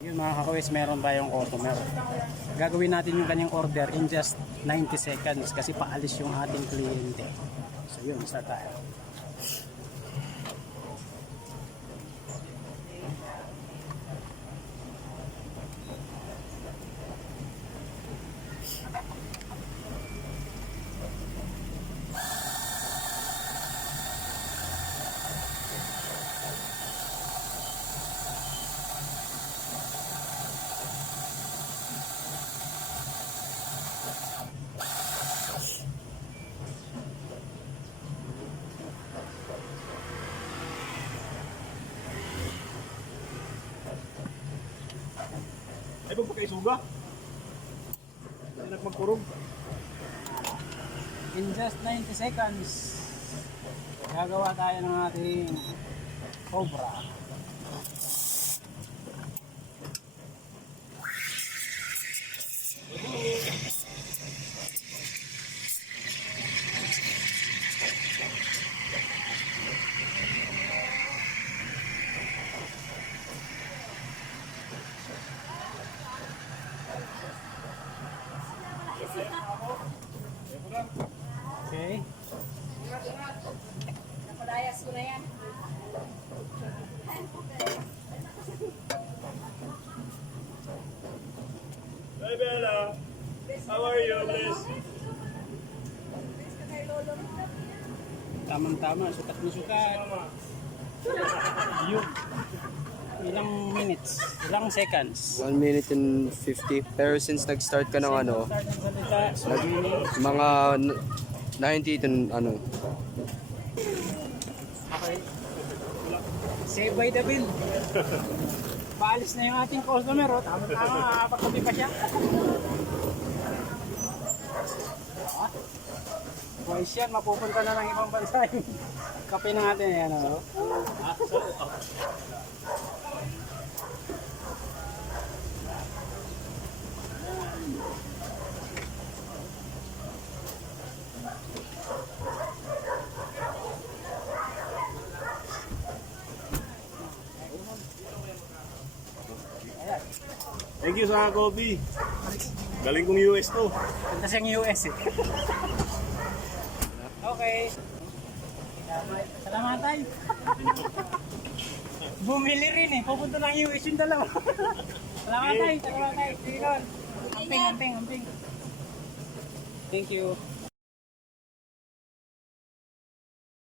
Yun mga kakawis, meron tayong customer. Gagawin natin yung kanyang order in just 90 seconds kasi paalis yung ating kliyente. So yun, start tayo. Ay, magpakaisuga. Hindi nagmagkurog. In just 90 seconds, gagawa tayo ng ating cobra. Okay. Napalayas ko na yan. Hi, Bella. How are you, Liz? Tamang-tama, sukat na sukat. Yun. Ilang minutes? Ilang seconds? 1 minute and 50. Pero since nag-start ka ng ano, Start ng salita, so mga 90 to ano. okay. Save by the bill. Paalis na yung ating customer, oh. Tama-tama, makakapagkapi pa siya. Boys yan, mapupunta na ng ibang bansa yung kape ng atin. Yan, oh. Thank you sa coffee. Galing kong US to. Punta siyang US eh. Okay. Salamat tayo. Bumili rin eh. Pupunta ng US yung dalawa. Salamat tayo. Salamat tayo. Sige, Lord. Amping. Thank you.